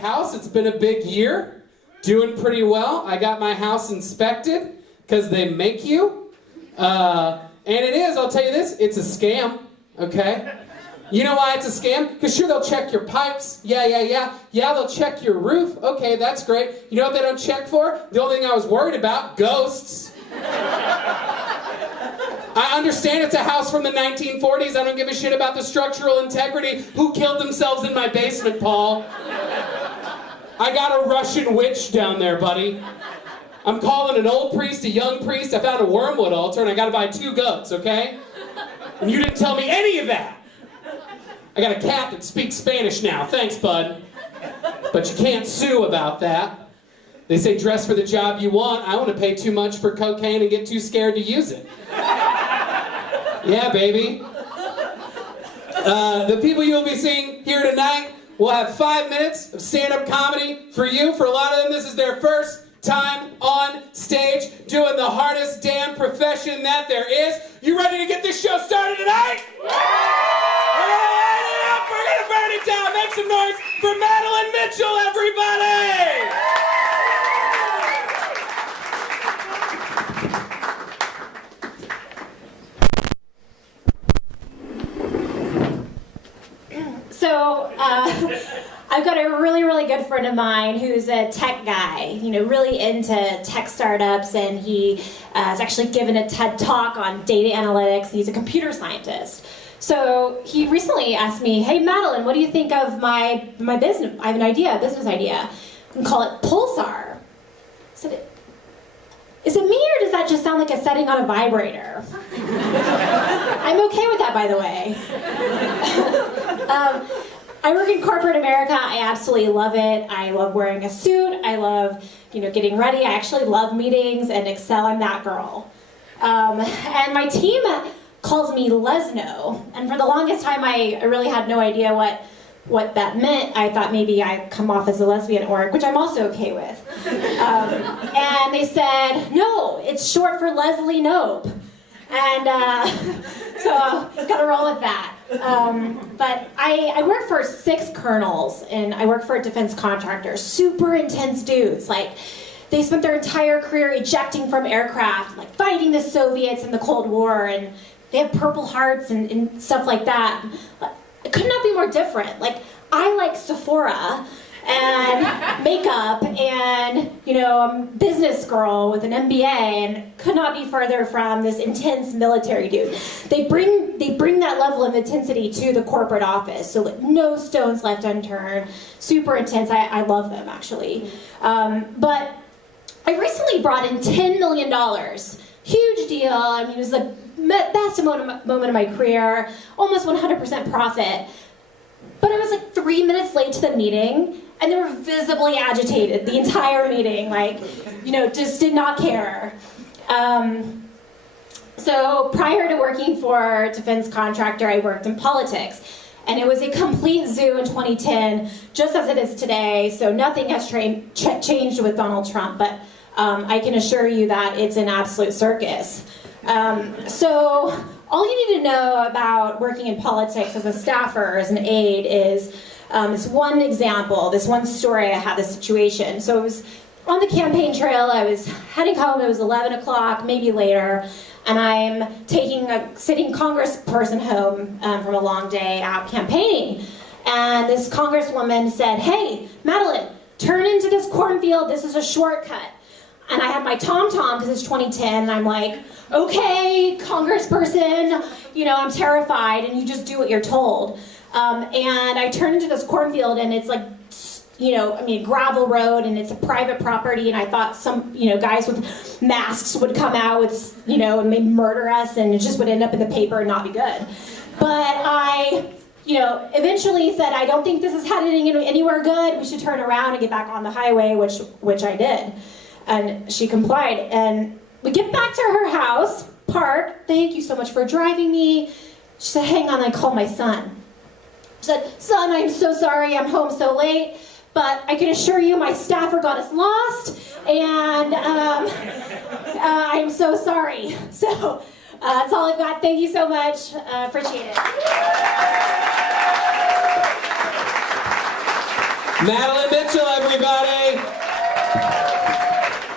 house. It's been a big year. Doing pretty well. I got my house inspected because they make you. And it is, I'll tell you this, it's a scam, okay? You know why it's a scam? Because sure, they'll check your pipes. Yeah, they'll check your roof. Okay, that's great. You know what they don't check for? The only thing I was worried about, ghosts. I understand it's a house from the 1940s. I don't give a shit about the structural integrity. Who killed themselves in my basement, Paul? I got a Russian witch down there, buddy. I'm calling an old priest, a young priest. I found a wormwood altar, and I gotta buy 2 goats, okay? And you didn't tell me any of that. I got a cat that speaks Spanish now. Thanks, bud. But you can't sue about that. They say dress for the job you want. I want to pay too much for cocaine and get too scared to use it. Yeah, baby. The people you'll be seeing here tonight will have 5 minutes of stand-up comedy for you. For a lot of them, this is their first time on stage doing the hardest damn profession that there is. You ready to get this show started tonight? We're gonna burn it down. Make some noise for Madeline Mitchell, everybody! So, I've got a really, really good friend of mine who's a tech guy, you know, really into tech startups, and he has actually given a TED Talk on data analytics. He's a computer scientist. So he recently asked me, hey, Madeline, what do you think of my business? I have an idea, a business idea. We can call it Pulsar. I said, is it me, or does that just sound like a setting on a vibrator? I'm okay with that, by the way. I work in corporate America. I absolutely love it. I love wearing a suit. I love, getting ready. I actually love meetings and Excel. I'm that girl. And my team calls me Lesno. And for the longest time, I really had no idea what that meant. I thought maybe I'd come off as a lesbian at work, which I'm also okay with. And they said, no, it's short for Leslie Knope. And so I've got to roll with that. But I work for 6 colonels, and I work for a defense contractor. Super intense dudes. Like, they spent their entire career ejecting from aircraft, like fighting the Soviets in the Cold War, and they have Purple Hearts and stuff like that. It could not be more different. Like, I like Sephora and makeup, and I'm a business girl with an MBA, and could not be further from this intense military dude. They bring that level of intensity to the corporate office, so like no stones left unturned. Super intense. I love them, actually. But I recently brought in $10 million. Huge deal. I mean, it was the best moment of my career. Almost 100% profit. But I was like 3 minutes late to the meeting, and they were visibly agitated the entire meeting, just did not care. So prior to working for a defense contractor, I worked in politics, and it was a complete zoo in 2010, just as it is today, so nothing has changed with Donald Trump, but I can assure you that it's an absolute circus. So all you need to know about working in politics as a staffer, as an aide, is this one example, this one story I had, this situation. So it was on the campaign trail. I was heading home. It was 11 o'clock, maybe later, and I'm taking a sitting congressperson home from a long day out campaigning. And this congresswoman said, hey, Madeline, turn into this cornfield. This is a shortcut. And I had my TomTom, because it's 2010, and I'm like, okay, congressperson, I'm terrified, and you just do what you're told. And I turned into this cornfield, and it's like, gravel road, and it's a private property, and I thought some, guys with masks would come out with, and maybe murder us, and it just would end up in the paper and not be good. But I, eventually said, I don't think this is heading anywhere good. We should turn around and get back on the highway, which I did. And she complied, and we get back to her house, park. Thank you so much for driving me. She said, hang on, I called my son. She said, son, I'm so sorry I'm home so late, but I can assure you my staffer got us lost, and I'm so sorry. So that's all I've got. Thank you so much. Appreciate it. Madeline Mitchell, everybody.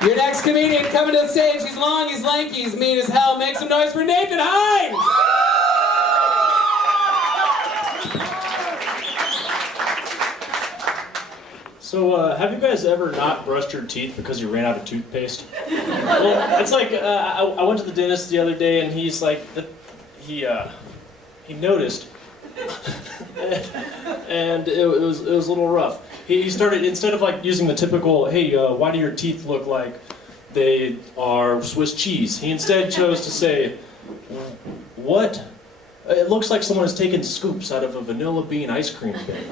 Your next comedian coming to the stage. He's long, he's lanky, he's mean as hell. Make some noise for Nathan Hines. So, have you guys ever not brushed your teeth because you ran out of toothpaste? Well, it's like, I went to the dentist the other day and he's like, he noticed, and it was a little rough. He started, instead of like using the typical, hey, why do your teeth look like they are Swiss cheese? He instead chose to say, what? It looks like someone has taken scoops out of a vanilla bean ice cream cake.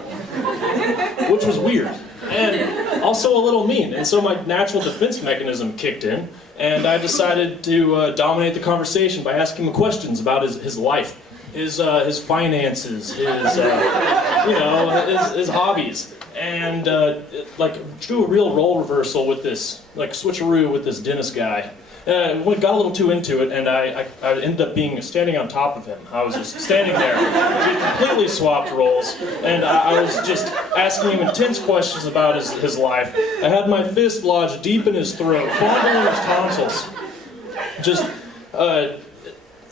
Which was weird. And also a little mean. And so my natural defense mechanism kicked in, and I decided to dominate the conversation by asking him questions about his life, his finances, his hobbies. And do a real role reversal with this, like switcheroo with this dentist guy. Got a little too into it, and I ended up standing on top of him. I was just standing there. We completely swapped roles, and I was just asking him intense questions about his life. I had my fist lodged deep in his throat, fondling his tonsils.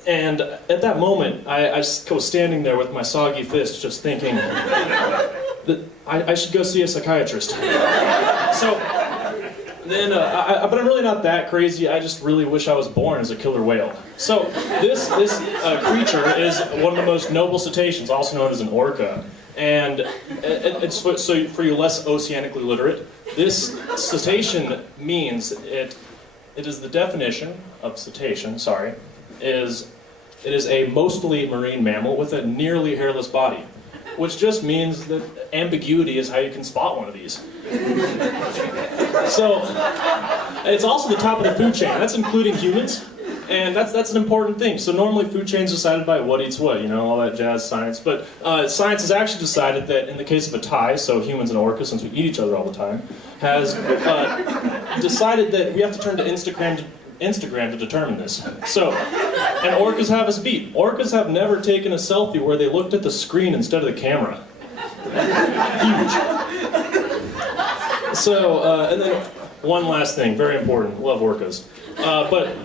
And at that moment, I was standing there with my soggy fist, just thinking that I should go see a psychiatrist. So. Then, but I'm really not that crazy. I just really wish I was born as a killer whale. So this creature is one of the most noble cetaceans, also known as an orca. And it's so for you less oceanically literate, this cetacean means it is the definition of cetacean. Sorry, it is a mostly marine mammal with a nearly hairless body, which just means that ambiguity is how you can spot one of these. So, it's also the top of the food chain. That's including humans, and that's an important thing. So normally food chains are decided by what eats what, all that jazz science. But science has actually decided that in the case of a tie, so humans and orcas, since we eat each other all the time, has decided that we have to turn to Instagram to determine this. So, and orcas have us beat. Orcas have never taken a selfie where they looked at the screen instead of the camera. Huge. So, and then one last thing, very important, love orcas. But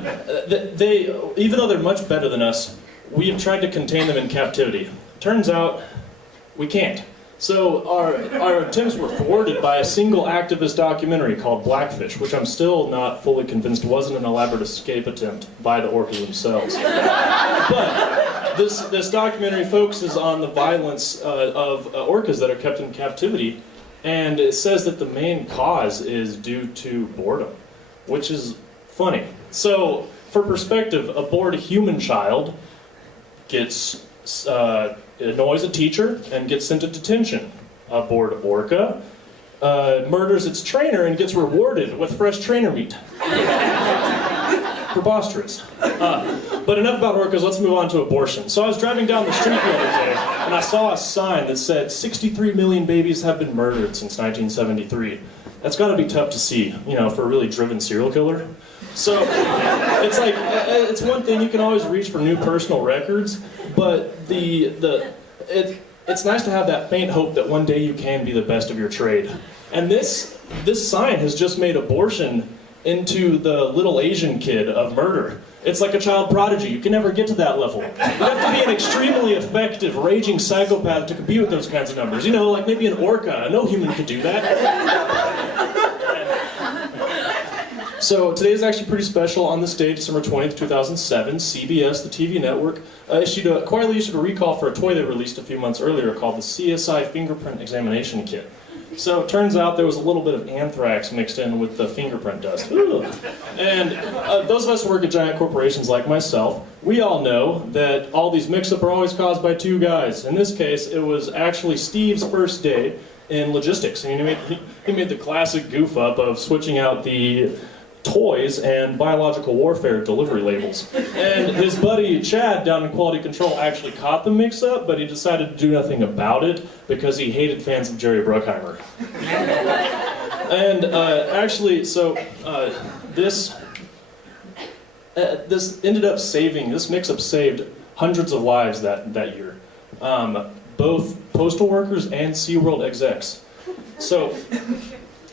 they, even though they're much better than us, we have tried to contain them in captivity. Turns out, we can't. So our attempts were thwarted by a single activist documentary called Blackfish, which I'm still not fully convinced wasn't an elaborate escape attempt by the orcas themselves. But this documentary focuses on the violence of orcas that are kept in captivity, and it says that the main cause is due to boredom, which is funny. So, for perspective, a bored human child gets annoys a teacher and gets sent to detention. A bored orca murders its trainer and gets rewarded with fresh trainer meat. Preposterous. But enough about orcas, let's move on to abortion. So I was driving down the street the other day, and I saw a sign that said 63 million babies have been murdered since 1973. That's got to be tough to see, for a really driven serial killer. So it's like, it's one thing, you can always reach for new personal records, but it's nice to have that faint hope that one day you can be the best of your trade. And this sign has just made abortion into the little Asian kid of murder. It's like a child prodigy. You can never get to that level. You have to be an extremely effective, raging psychopath to compete with those kinds of numbers. Like maybe an orca. No human could do that. So today is actually pretty special. On this day, December 20th, 2007, CBS, the TV network, quietly issued a recall for a toy they released a few months earlier called the CSI Fingerprint Examination Kit. So it turns out there was a little bit of anthrax mixed in with the fingerprint dust. And those of us who work at giant corporations like myself, we all know that all these mix-up are always caused by two guys. In this case, it was actually Steve's first day in logistics. And he made the classic goof up of switching out the toys and biological warfare delivery labels. And his buddy Chad down in quality control actually caught the mix-up, but he decided to do nothing about it because he hated fans of Jerry Bruckheimer. And this mix-up saved hundreds of lives that year. Both postal workers and SeaWorld execs. So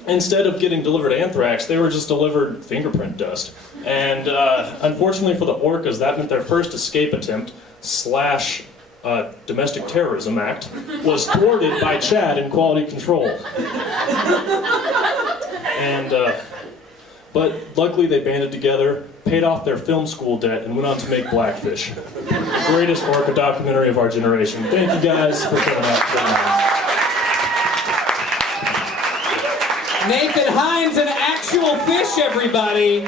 instead of getting delivered anthrax, they were just delivered fingerprint dust. And unfortunately for the orcas, that meant their first escape attempt slash domestic terrorism act was thwarted by Chad in quality control. And but luckily they banded together, paid off their film school debt, and went on to make Blackfish. Greatest orca documentary of our generation. Thank you guys for coming out. Nathan Hines, an actual fish, everybody.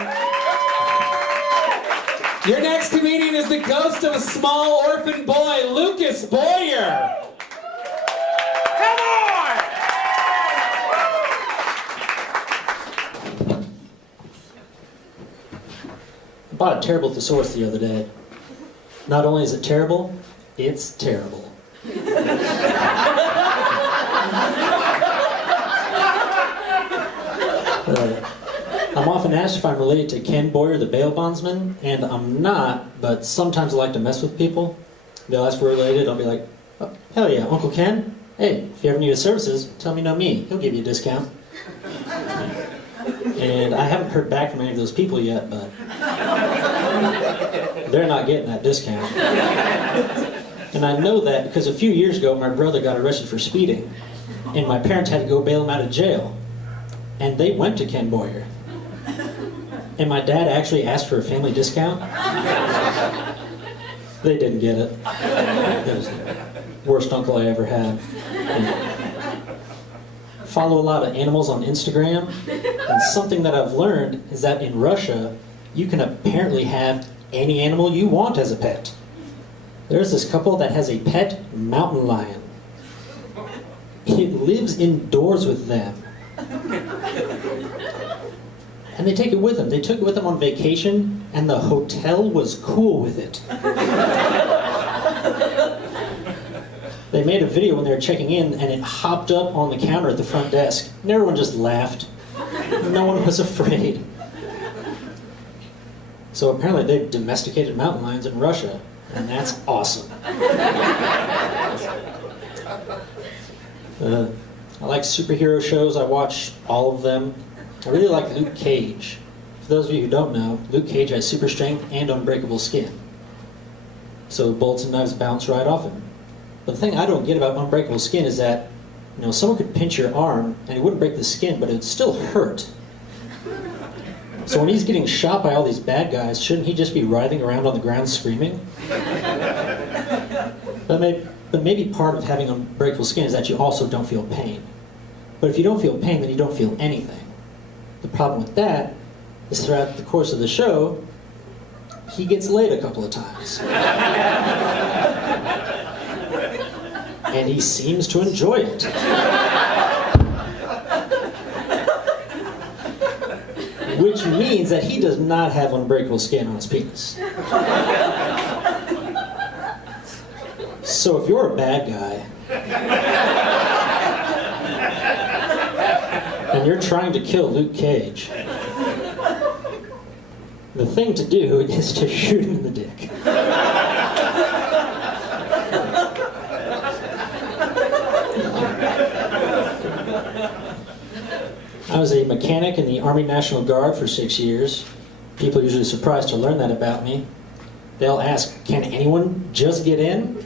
Your next comedian is the ghost of a small orphan boy, Lucas Boyer. Come on! I bought a terrible thesaurus the other day. Not only is it terrible, it's terrible. I'm often asked if I'm related to Ken Boyer, the bail bondsman, and I'm not, but sometimes I like to mess with people. They'll ask if we're related, I'll be like, oh, hell yeah, Uncle Ken? Hey, if you ever need his services, tell me know me. He'll give you a discount. And I haven't heard back from any of those people yet, but they're not getting that discount. And I know that because a few years ago, my brother got arrested for speeding, and my parents had to go bail him out of jail. And they went to Ken Boyer. And my dad actually asked for a family discount. They didn't get it. It was the worst uncle I ever had. Follow a lot of animals on Instagram, and something that I've learned is that in Russia, you can apparently have any animal you want as a pet. There's this couple that has a pet mountain lion. It lives indoors with them. And they take it with them. They took it with them on vacation, and the hotel was cool with it. They made a video when they were checking in, and it hopped up on the counter at the front desk. And everyone just laughed. No one was afraid. So apparently they've domesticated mountain lions in Russia, and that's awesome. I like superhero shows. I watch all of them. I really like Luke Cage. For those of you who don't know, Luke Cage has super strength and unbreakable skin. So bullets and knives bounce right off him. But the thing I don't get about unbreakable skin is that, someone could pinch your arm and it wouldn't break the skin, but it would still hurt. So when he's getting shot by all these bad guys, shouldn't he just be writhing around on the ground screaming? But maybe part of having unbreakable skin is that you also don't feel pain. But if you don't feel pain, then you don't feel anything. The problem with that is throughout the course of the show, he gets laid a couple of times. And he seems to enjoy it. Which means that he does not have unbreakable skin on his penis. So if you're a bad guy, and you're trying to kill Luke Cage, the thing to do is to shoot him in the dick. I was a mechanic in the Army National Guard for 6 years. People are usually surprised to learn that about me. They'll ask, can anyone just get in?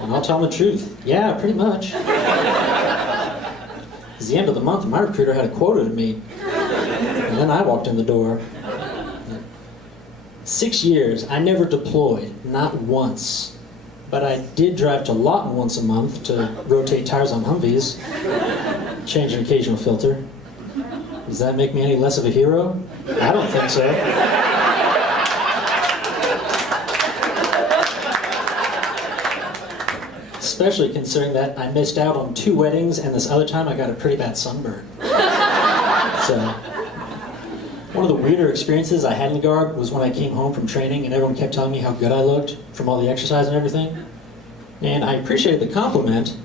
And I'll tell them the truth. Yeah, pretty much. It's the end of the month, and my recruiter had a quota to meet. And then I walked in the door. 6 years, I never deployed, not once. But I did drive to Lawton once a month to rotate tires on Humvees, change an occasional filter. Does that make me any less of a hero? I don't think so. Especially considering that I missed out on 2 weddings, and this other time I got a pretty bad sunburn. So, one of the weirder experiences I had in the Guard was when I came home from training and everyone kept telling me how good I looked from all the exercise and everything. And I appreciated the compliment,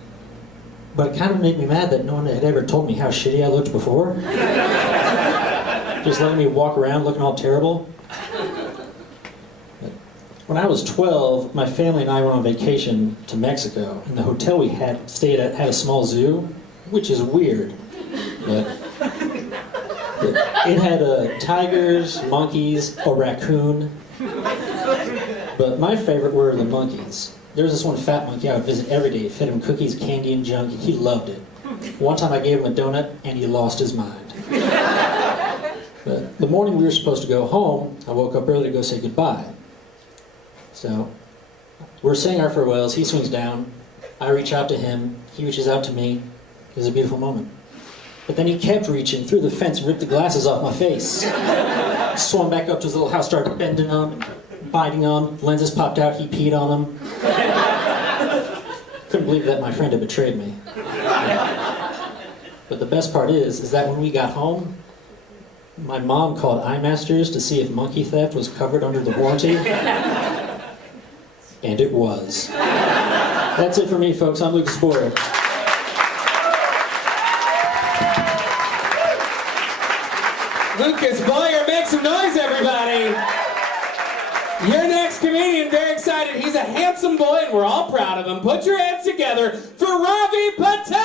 but it kind of made me mad that no one had ever told me how shitty I looked before. Just letting me walk around looking all terrible. But When I was 12, my family and I went on vacation to Mexico, and the hotel we had stayed at had a small zoo, which is weird. But it had tigers, monkeys, a raccoon. But my favorite were the monkeys. There was this one fat monkey I would visit every day, fed him cookies, candy, and junk, and he loved it. One time I gave him a donut, and he lost his mind. But the morning we were supposed to go home, I woke up early to go say goodbye. So, we're saying our farewells, he swings down, I reach out to him, he reaches out to me. It was a beautiful moment. But then he kept reaching through the fence and ripped the glasses off my face. Swung back up to his little house, started bending on, biting on, lenses popped out, he peed on them. Couldn't believe that my friend had betrayed me. But the best part is that when we got home, my mom called iMasters to see if monkey theft was covered under the warranty. And it was. That's it for me, folks. I'm Lucas Boyer. Lucas Boyer, make some noise, everybody. Your next comedian, very excited. He's a handsome boy, and we're all proud of him. Put your hands together for Ravi Patel!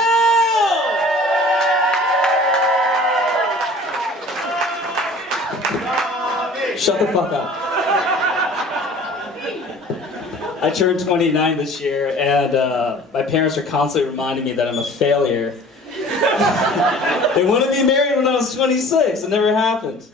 Shut the fuck up. I turned 29 this year, and my parents are constantly reminding me that I'm a failure. They wanted me married when I was 26. It never happened.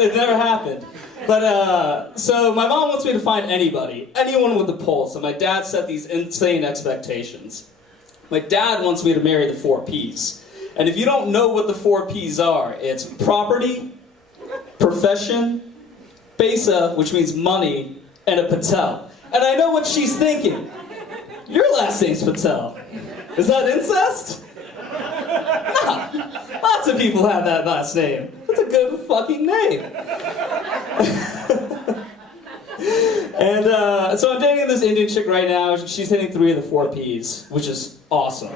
It never happened. But, so my mom wants me to find anybody, anyone with a pulse, and my dad set these insane expectations. My dad wants me to marry the 4 Ps. And if you don't know what the 4 Ps are, it's property, profession, Pesa, which means money, and a Patel. And I know what she's thinking. Your last name's Patel. Is that incest? No. Lots of people have that last name. That's a good fucking name. And so I'm dating this Indian chick right now. She's hitting 3 of the 4 Ps, which is awesome.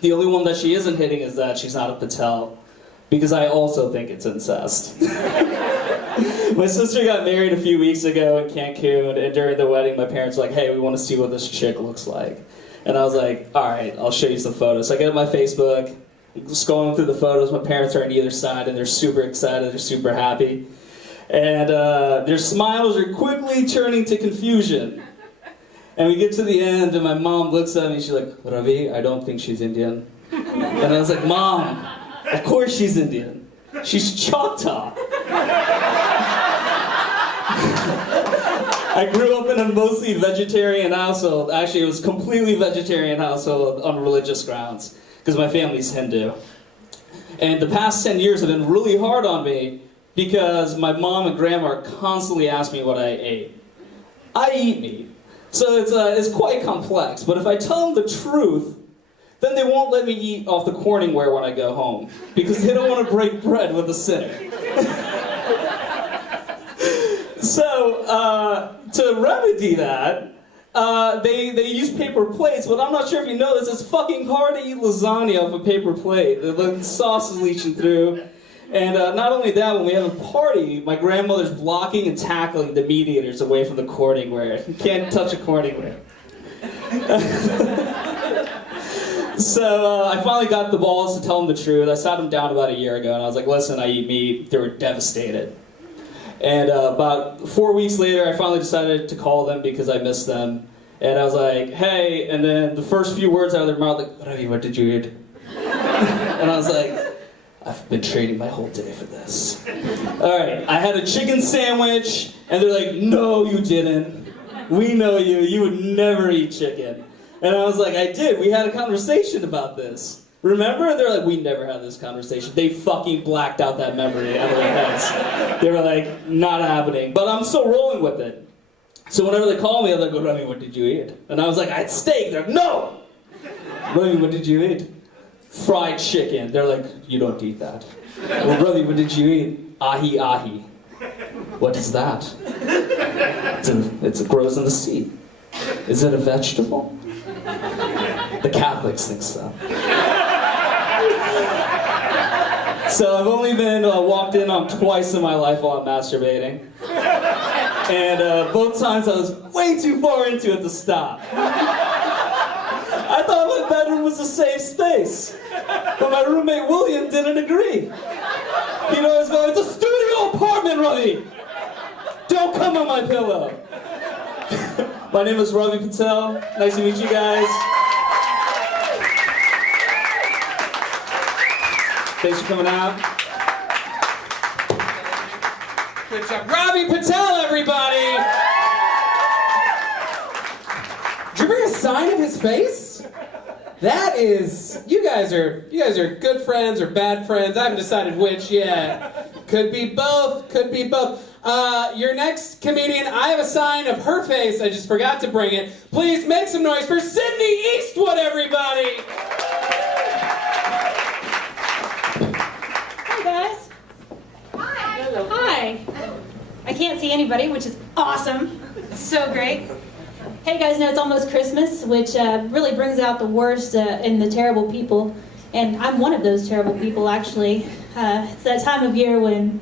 The only one that she isn't hitting is that she's not a Patel, because I also think it's incest. My sister got married a few weeks ago in Cancun, and during the wedding, my parents were like, hey, we want to see what this chick looks like. And I was like, all right, I'll show you some photos. So I get on my Facebook, scrolling through the photos. My parents are on either side, and they're super excited, they're super happy. And their smiles are quickly turning to confusion. And we get to the end, and my mom looks at me, and she's like, Ravi, I don't think she's Indian. And I was like, Mom, of course she's Indian. She's Choctaw. I grew up in a mostly vegetarian household. Actually, it was completely vegetarian household on religious grounds, because my family's Hindu. And the past 10 years have been really hard on me, because my mom and grandma constantly ask me what I ate. I eat meat. So it's quite complex, but if I tell them the truth, then they won't let me eat off the Corningware when I go home, because they don't want to break bread with a sinner. So, to remedy that, they use paper plates, but I'm not sure if you know this, it's fucking hard to eat lasagna off a paper plate. The sauce is leaching through. And not only that, when we have a party, my grandmother's blocking and tackling the mediators away from the Corningware. You can't touch a Corningware. So I finally got the balls to tell them the truth. I sat them down about a year ago, and I was like, listen, I eat meat. They were devastated. And about 4 weeks later, I finally decided to call them because I missed them. And I was like, hey, and then the first few words out of their mouth, like, Ravi, what did you eat? And I was like, I've been trading my whole day for this. All right, I had a chicken sandwich, and they're like, no, you didn't. We know you. You would never eat chicken. And I was like, I did. We had a conversation about this. Remember? They're like, we never had this conversation. They fucking blacked out that memory out of their heads. They were like, not happening. But I'm still rolling with it. So whenever they call me, they're like, Ravi, what did you eat? And I was like, I had steak. They're like, no! Ravi, what did you eat? Fried chicken. They're like, you don't eat that. Well, Ravi, what did you eat? Ahi ahi. What is that? It grows in the sea. Is it a vegetable? The Catholics think so. So I've only been walked in on twice in my life while I'm masturbating. And both times I was way too far into it to stop. I thought my bedroom was a safe space. But my roommate William didn't agree. He'd always go, "It's a studio apartment, Ravi! Don't come on my pillow." My name is Ravi Patel. Nice to meet you guys. Thanks for coming out. Good job. Ravi Patel, everybody! Did you bring a sign of his face? That is, you guys are good friends or bad friends. I haven't decided which yet. Could be both, could be both. Your next comedian, I have a sign of her face. I just forgot to bring it. Please make some noise for Sydney Eastwood, everybody! Hi guys. Hi. Hello. Hi. I can't see anybody, which is awesome. It's so great. Hey, you guys know it's almost Christmas, which really brings out the worst in the terrible people. And I'm one of those terrible people, actually. It's that time of year when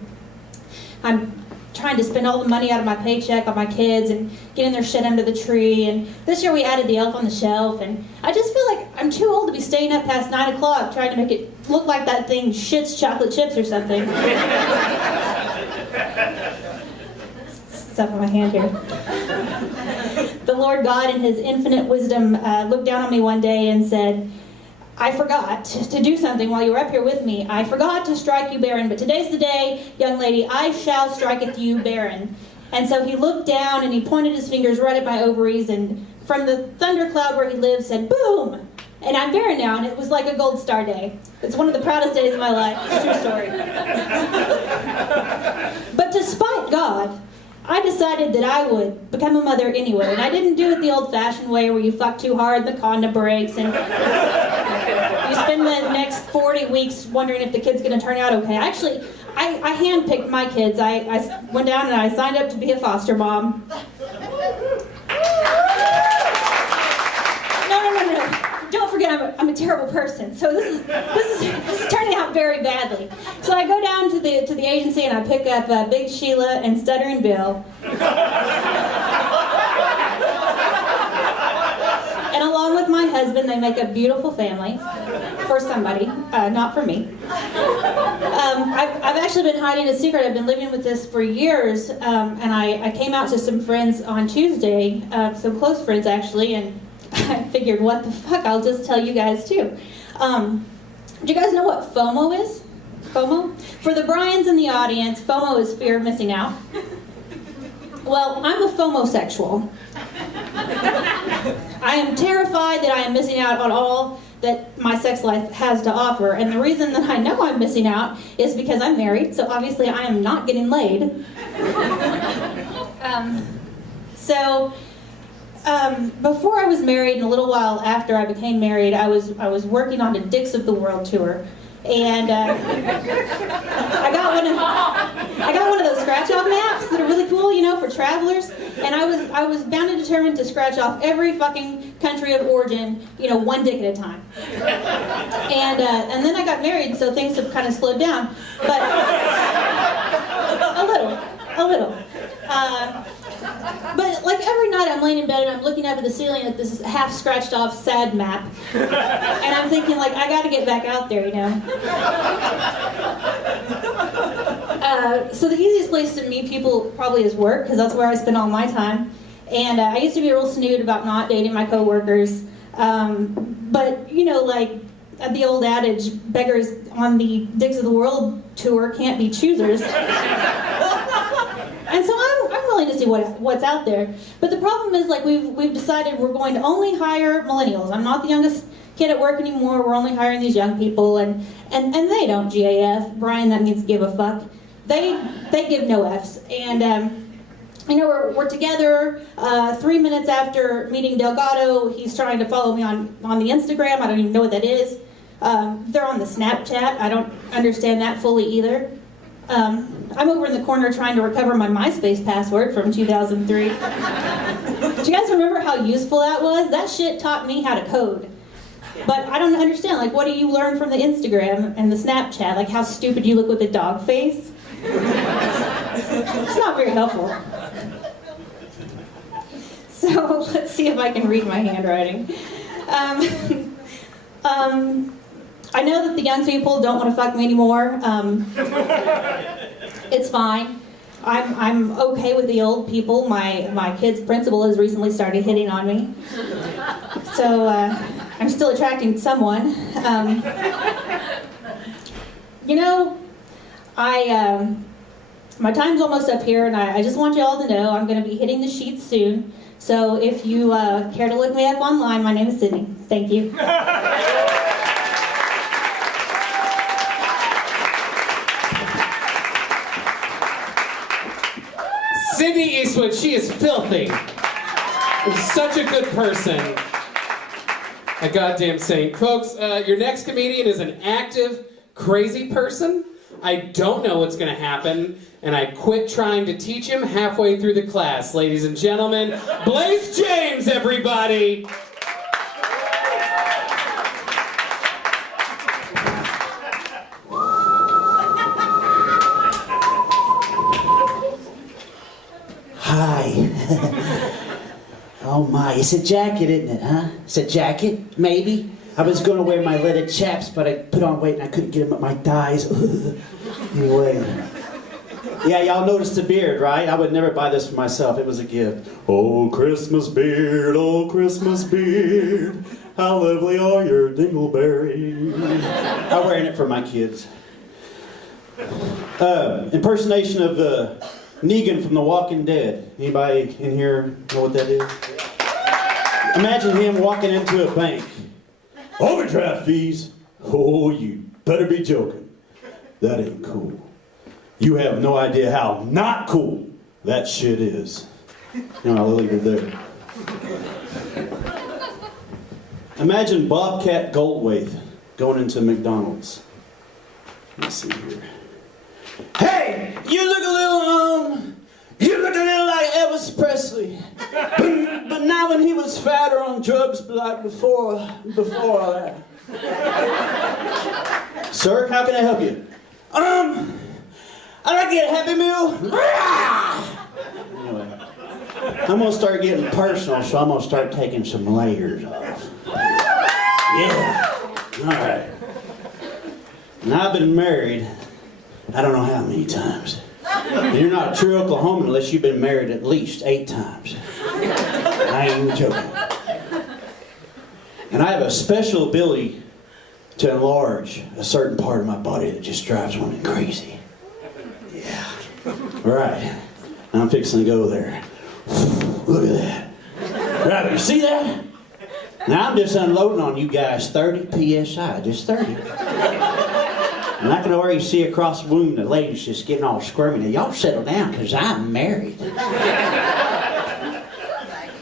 I'm trying to spend all the money out of my paycheck on my kids and getting their shit under the tree. And this year we added the elf on the shelf. And I just feel like I'm too old to be staying up past 9 o'clock trying to make it look like that thing shits chocolate chips or something. Stuff on my hand here. The Lord God in his infinite wisdom looked down on me one day and said, "I forgot to do something while you were up here with me. I forgot to strike you barren, but today's the day, young lady, I shall striketh you barren." And so he looked down and he pointed his fingers right at my ovaries, and from the thundercloud where he lives said, "Boom!" And I'm barren now, and it was like a gold star day. It's one of the proudest days of my life. It's a true story. But to spite God, I decided that I would become a mother anyway, and I didn't do it the old-fashioned way where you fuck too hard and the condom breaks and you spend the next 40 weeks wondering if the kid's going to turn out okay. Actually, I handpicked my kids. I went down and I signed up to be a foster mom. No. Don't forget, I'm a terrible person. So this is turning out very badly. So I go down to the agency and I pick up Big Sheila and Stuttering Bill. And along with my husband, they make a beautiful family for somebody, not for me. I've actually been hiding a secret. I've been living with this for years, and I came out to some friends on Tuesday, some close friends actually, and I figured, what the fuck, I'll just tell you guys too. Do you guys know what FOMO is? FOMO? For the Bryans in the audience, FOMO is fear of missing out. Well, I'm a FOMO-sexual. I am terrified that I am missing out on all that my sex life has to offer. And the reason that I know I'm missing out is because I'm married, so obviously I am not getting laid. Before I was married and a little while after I became married, I was working on a Dicks of the World tour. And I got one of those scratch-off maps that are really cool, you know, for travelers. And I was bound and determined to scratch off every fucking country of origin, you know, one dick at a time. And then I got married, so things have kind of slowed down, but a little. But like every night I'm laying in bed and I'm looking up at the ceiling at this half scratched off sad map, and I'm thinking like, I gotta get back out there, you know. So the easiest place to meet people probably is work, because that's where I spend all my time. And I used to be real snood about not dating my coworkers, but you know, like the old adage, beggars on the Dicks of the World tour can't be choosers. And so I'm willing to see what's out there. But the problem is, like, we've decided we're going to only hire millennials. I'm not the youngest kid at work anymore. We're only hiring these young people, and they don't GAF. Brian, that means give a fuck. They give no Fs. And you know, we're together 3 minutes after meeting Delgado. He's trying to follow me on the Instagram. I don't even know what that is. They're on the Snapchat. I don't understand that fully either. I'm over in the corner trying to recover my MySpace password from 2003. Do you guys remember how useful that was? That shit taught me how to code. But I don't understand, like, what do you learn from the Instagram and the Snapchat? Like, how stupid you look with a dog face? It's not very helpful. So, let's see if I can read my handwriting. I know that the young people don't want to fuck me anymore. It's fine. I'm okay with the old people. My kid's principal has recently started hitting on me. So, I'm still attracting someone. My time's almost up here, and I just want you all to know I'm going to be hitting the sheets soon. So if you care to look me up online, my name is Sydney. Thank you. Sydney Eastwood, she is filthy. Such a good person. A goddamn saint. Folks, your next comedian is an active, crazy person. I don't know what's going to happen, and I quit trying to teach him halfway through the class. Ladies and gentlemen, Blaze James, everybody! Hi. Oh my, it's a jacket, isn't it, huh? It's a jacket, maybe? I was gonna wear my leather chaps, but I put on weight and I couldn't get them up my thighs. Anyway. Yeah, y'all noticed the beard, right? I would never buy this for myself. It was a gift. Oh, Christmas beard, how lovely are your dingleberries. I'm wearing it for my kids. Impersonation of Negan from The Walking Dead. Anybody in here know what that is? Imagine him walking into a bank. Overdraft fees? Oh, you better be joking. That ain't cool. You have no idea how not cool that shit is. I'll leave it there. Imagine Bobcat Goldthwait going into McDonald's. Let's see here. Hey, you look a little like Elvis Presley, but not when he was fatter on drugs, but like before all that. Sir, how can I help you? I'd like to get a Happy Meal. Anyway, I'm gonna start getting personal, so I'm gonna start taking some layers off. Yeah, all right. Now I've been married, I don't know how many times. And you're not a true Oklahoman unless you've been married at least 8 times. I ain't even joking. And I have a special ability to enlarge a certain part of my body that just drives women crazy. Yeah. Right. Now I'm fixing to go there. Look at that. Right, you see that? Now I'm just unloading on you guys 30 PSI, just 30. And I can already see across the room the ladies just getting all squirmy. Now, y'all settle down, because I'm married.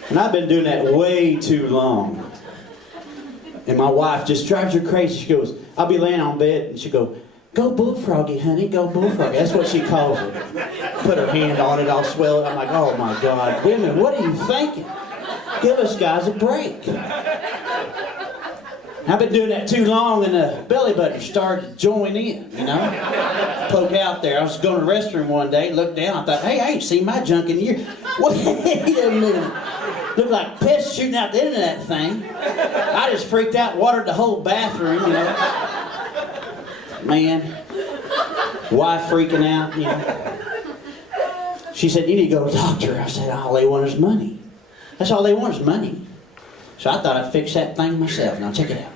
And I've been doing that way too long. And my wife just drives her crazy. She goes, I'll be laying on bed, and she'll go, go bullfroggy, honey, go bullfroggy. That's what she calls it. Put her hand on it, all swell. I'm like, oh my God, women, what are you thinking? Give us guys a break. I've been doing that too long, and the belly button started to join in, Poke out there. I was going to the restroom one day, looked down, I thought, hey, I ain't seen my junk in years. Wait a minute. Looked like piss shooting out the end of that thing. I just freaked out, watered the whole bathroom, Man. Wife freaking out, She said, you need to go to the doctor. I said, all they want is money. That's all they want is money. So I thought I'd fix that thing myself. Now check it out.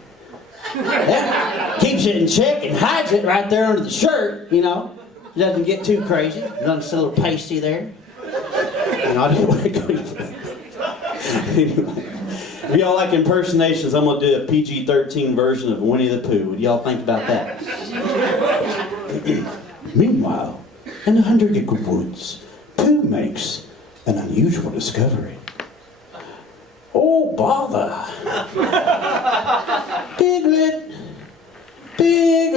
That keeps it in check and hides it right there under the shirt, It doesn't get too crazy. There's a little pasty there. I didn't want to go anyway. If y'all like impersonations, I'm going to do a PG-13 version of Winnie the Pooh. What do y'all think about that? Meanwhile, in the 100-acre woods, Pooh makes an unusual discovery. Oh, bother. Piglet, Piglet.